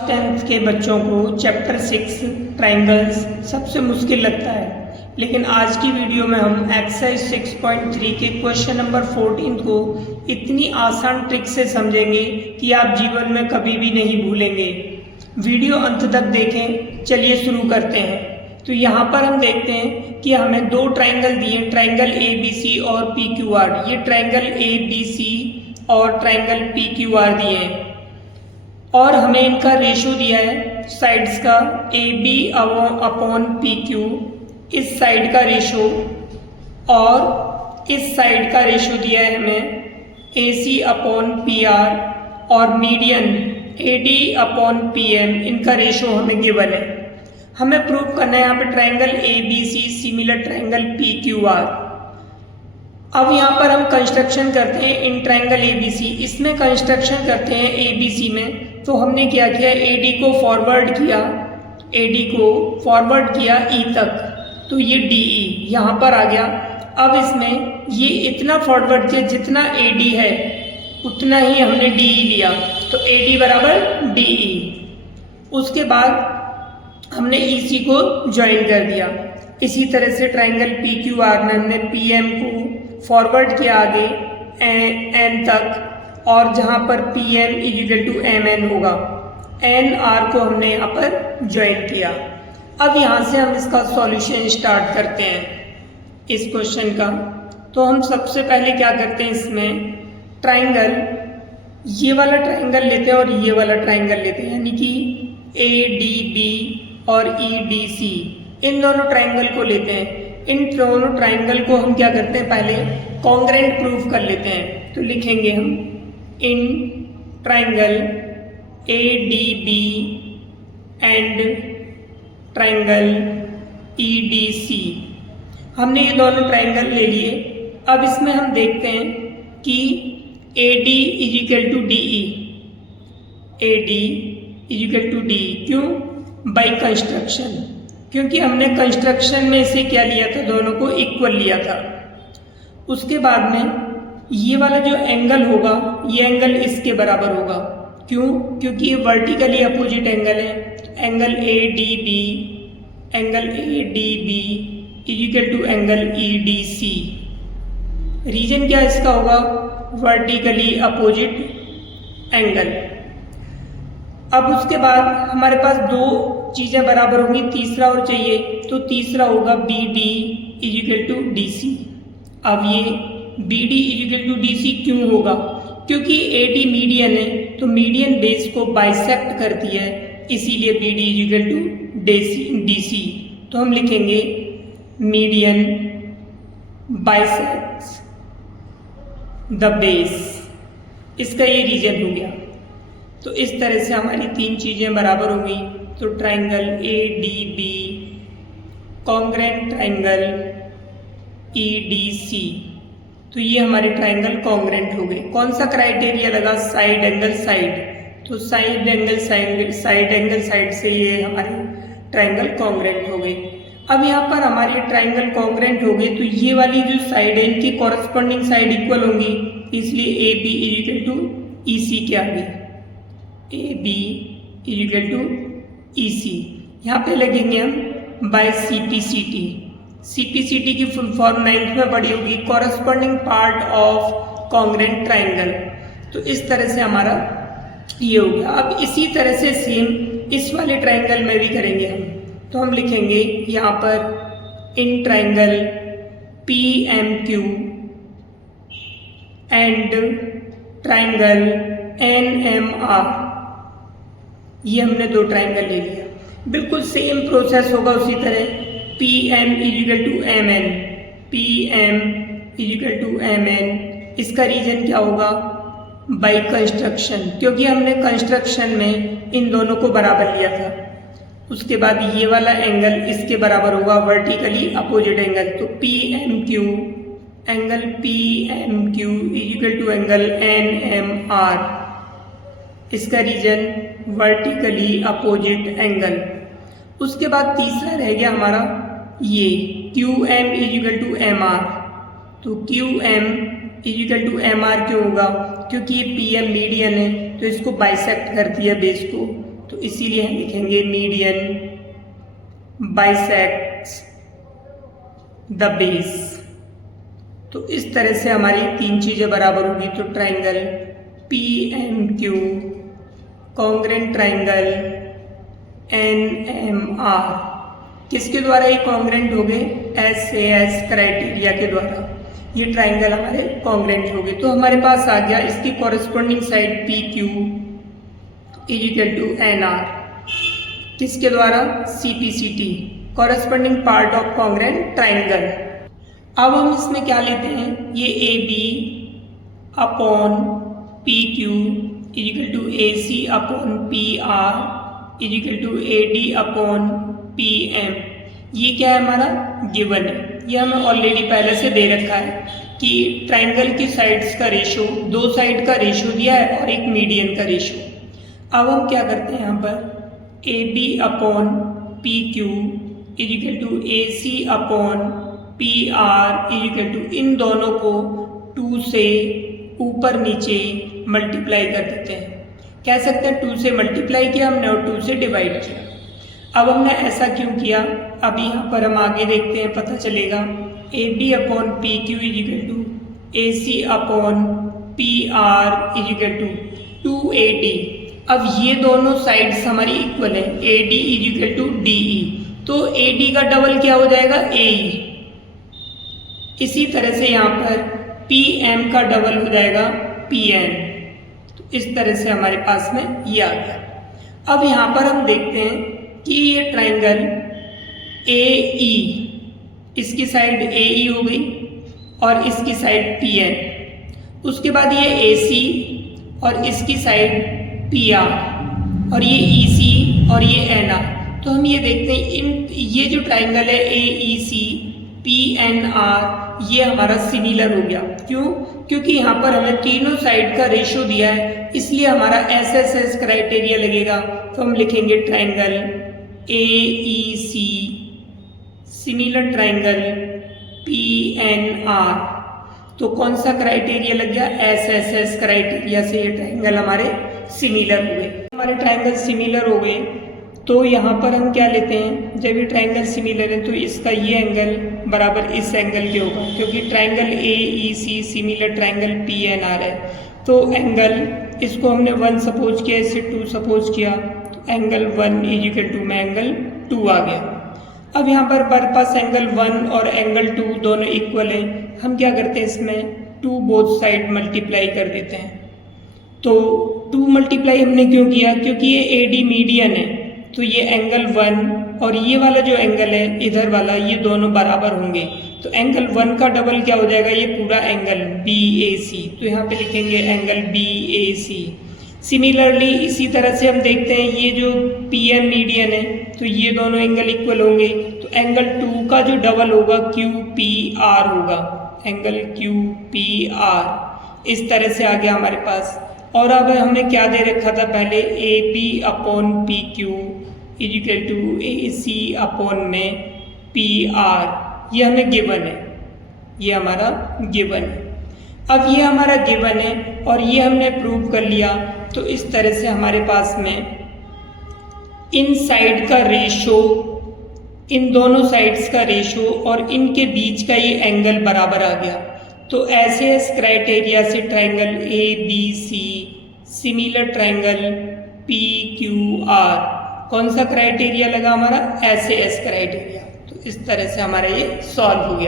10th के बच्चों को चैप्टर 6 ट्रायंगल्स सबसे मुश्किल लगता है, लेकिन आज की वीडियो में हम एक्सरसाइज 6.3 के क्वेश्चन नंबर 14 को इतनी आसान ट्रिक से समझेंगे कि आप जीवन में कभी भी नहीं भूलेंगे। वीडियो अंत तक देखें। चलिए शुरू करते हैं। तो यहाँ पर हम देखते हैं कि हमें दो ट्रायंगल दिए, ट्रायंगल ABC और PQR। ये ट्रायंगल ABC और ट्रायंगल PQR दिए हैं और हमें इनका रेशो दिया है साइड्स का AB अपॉन PQ, इस साइड का रेशो, और इस साइड का रेशो दिया है हमें AC अपॉन PR, और मीडियन AD अपॉन PM, इनका रेशो हमें गिवन है। हमें प्रूव करना है यहाँ पे triangle ABC similar triangle PQR। अब यहाँ पर हम कंस्ट्रक्शन करते हैं इन ट्रायंगल ABC। इसमें कंस्ट्रक्शन करते हैं ABC में। तो हमने क्या किया, AD को फॉरवर्ड किया E तक, तो ये DE यहाँ पर आ गया। अब इसमें ये इतना फॉरवर्ड किया जितना AD है उतना ही हमने DE लिया, तो AD बराबर DE। उसके बाद हमने EC को ज्वाइन कर दिया। इसी तरह से ट्रायंगल PQR में हमने PM को फॉरवर्ड किया आगे N तक, और जहाँ पर PM = MN होगा, NR को हमने यहाँ पर ज्वाइन किया। अब यहाँ से हम इसका सॉल्यूशन स्टार्ट करते हैं इस क्वेश्चन का। तो हम सबसे पहले क्या करते हैं, इसमें ट्रायंगल, ये वाला ट्रायंगल लेते हैं और ये वाला ट्रायंगल लेते हैं, यानी कि ADB और EDC, इन दोनों ट्रायंगल को लेते हैं। इन दोनों ट्रायंगल को हम क्या करते हैं, पहले कॉन्ग्रेंट प्रूफ कर लेते हैं। तो लिखेंगे हम in triangle ADB and triangle EDC। हमने ये दोनों ट्रायंगल ले लिए। अब इसमें हम देखते हैं कि AD = DE, क्यों? बाई कंस्ट्रक्शन, क्योंकि हमने कंस्ट्रक्शन में इसे क्या लिया था, दोनों को इक्वल लिया था। उसके बाद में ये वाला जो एंगल होगा, ये एंगल इसके बराबर होगा। क्यों? क्योंकि ये वर्टिकली अपोजिट एंगल है। Angle ADB = angle EDC। Reason क्या इसका होगा, वर्टिकली अपोजिट एंगल। अब उसके बाद हमारे पास दो चीज़ें बराबर होंगी, तीसरा और चाहिए, तो तीसरा होगा BD = DC। अब ये BD = DC क्यों होगा? क्योंकि AD मीडियन है, तो मीडियन बेस को बाइसेक्ट करती है, इसीलिए BD = DC। तो हम लिखेंगे मीडियन बाइसेक्ट्स द बेस, इसका ये रीजन हो गया। तो इस तरह से हमारी तीन चीज़ें बराबर हो गई। तो triangle ADB congruent triangle EDC, तो ये हमारे ट्रायंगल कॉन्ग्रेंट हो गए। कौन सा क्राइटेरिया लगा, साइड एंगल साइड, तो साइड एंगल साइड से ये हमारे ट्रायंगल कॉन्ग्रेंट हो गए। अब यहाँ पर हमारे ट्रायंगल कॉन्ग्रेंट हो गए, तो ये वाली जो साइड है इनकी कॉरस्पॉन्डिंग साइड इक्वल होंगी, इसलिए AB = EC क्या आ गई, AB = EC। यहाँ पे लगेंगे हम बाय CPCT की फुल फॉर्म 9th में पढ़ी होगी, corresponding part of congruent triangle. तो इस तरह से हमारा ये हो गया। अब इसी तरह से सेम इस वाले ट्रायंगल में भी करेंगे हम। तो हम लिखेंगे यहाँ पर in triangle PMQ and triangle NMR। ये हमने दो ट्रायंगल ले लिया, बिल्कुल सेम प्रोसेस होगा उसी तरह। PM = MN, इसका रीजन क्या होगा, बाई कंस्ट्रक्शन, क्योंकि हमने कंस्ट्रक्शन में इन दोनों को बराबर लिया था। उसके बाद ये वाला एंगल इसके बराबर होगा, वर्टिकली अपोजिट एंगल, तो PMQ = एंगल NMR, इसका रीजन वर्टिकली अपोजिट एंगल। उसके बाद तीसरा रह गया हमारा ये QM = MR। तो QM = MR क्यों होगा, क्योंकि ये PM मीडियन है, तो इसको बाइसेक्ट करती है बेस को, तो तो इसीलिए हम लिखेंगे मीडियन बाइसेक्ट्स द बेस। तो इस तरह से हमारी तीन चीज़ें बराबर होगी। तो triangle PMQ congruent triangle NMR किसके द्वारा ये कॉन्ग्रेंट हो गए? SAS क्राइटेरिया के द्वारा ये ट्राइंगल हमारे कॉन्ग्रेंट हो गए। तो हमारे पास आ गया इसकी corresponding side PQ equal to NR किसके द्वारा? CPCT corresponding part of congruent triangle. अब हम इसमें क्या लेते हैं? ये AB upon PQ equal to AC upon PR equal to AD upon PM। ये क्या है? हमारा गिवन है। ये हमें ऑलरेडी पहले से दे रखा है कि ट्राइंगल की साइड्स का रेशो, दो साइड का रेशो दिया है और एक मीडियन का रेशो। अब हम क्या करते हैं? यहाँ पर AB upon PQ equal to AC upon PR equal to इन दोनों को 2 से ऊपर नीचे मल्टीप्लाई कर देते हैं। कह सकते हैं 2 से मल्टीप्लाई किया हमने और 2 से डिवाइड किया। अब हमने ऐसा क्यों किया? अब यहाँ पर हम आगे देखते हैं, पता चलेगा। AB upon PQ equal to AC upon PR equal to 2AD। अब ये दोनों साइड्स हमारी इक्वल है, AD इक्वल टू DE। तो AD का डबल क्या हो जाएगा? AE। इसी तरह से यहाँ पर PM का डबल हो जाएगा PN। तो इस तरह से हमारे पास में ये आ गया। अब यहाँ पर हम देखते हैं कि ये ट्राइंगल AE, इसकी साइड AE हो गई और इसकी साइड PN। उसके बाद ये AC और इसकी साइड PR और ये EC और ये NR। तो हम ये देखते हैं ये जो ट्राइंगल है AEC PNR ये हमारा सिमिलर हो गया। क्यों? क्योंकि यहाँ पर हमें तीनों साइड का रेशो दिया है, इसलिए हमारा SSS क्राइटेरिया लगेगा। तो हम लिखेंगे triangle AEC similar triangle PNR। तो कौन सा क्राइटेरिया लग गया? SSS क्राइटेरिया से ये ट्राइंगल हमारे सिमिलर हुए। हमारे ट्राइंगल सिमिलर हो गए तो यहाँ पर हम क्या लेते हैं? जब ये ट्राइंगल सिमिलर है तो इसका ये एंगल बराबर इस एंगल के होगा, क्योंकि triangle AEC similar triangle PNR है। तो एंगल इसको हमने 1 सपोज किया, इससे 2 सपोज किया, तो एंगल 1 इक्वल टू में एंगल 2 आ गया। अब यहाँ पर हमारे पास एंगल 1 और एंगल 2 दोनों इक्वल है। हम क्या करते हैं? इसमें 2 बोथ साइड मल्टीप्लाई कर देते हैं। तो 2 मल्टीप्लाई हमने क्यों किया? क्योंकि ये AD मीडियन है, तो ये एंगल 1 और ये वाला जो एंगल है इधर वाला, ये दोनों बराबर होंगे। तो एंगल 1 का डबल क्या हो जाएगा? ये पूरा एंगल BAC। तो यहाँ पे लिखेंगे एंगल BAC। सिमिलरली इसी तरह से हम देखते हैं ये जो PM मीडियन है, तो ये दोनों एंगल इक्वल होंगे। तो एंगल 2 का जो डबल होगा QPR होगा, एंगल QPR। इस तरह से आ गया हमारे पास। और अब हमने क्या दे रखा था पहले? AB upon PQ equal to AC upon में PR। ये हमें गिवन है, ये हमारा गिवन है। अब ये हमारा गिवन है और ये हमने प्रूव कर लिया। तो इस तरह से हमारे पास में इन साइड का रेशो, इन दोनों साइड्स का रेशो और इनके बीच का ये एंगल बराबर आ गया। तो ऐसे क्राइटेरिया से triangle ABC similar triangle PQR कौन सा क्राइटेरिया लगा हमारा? SAS criteria. तो इस तरह से हमारा ये सॉल्व हो गया।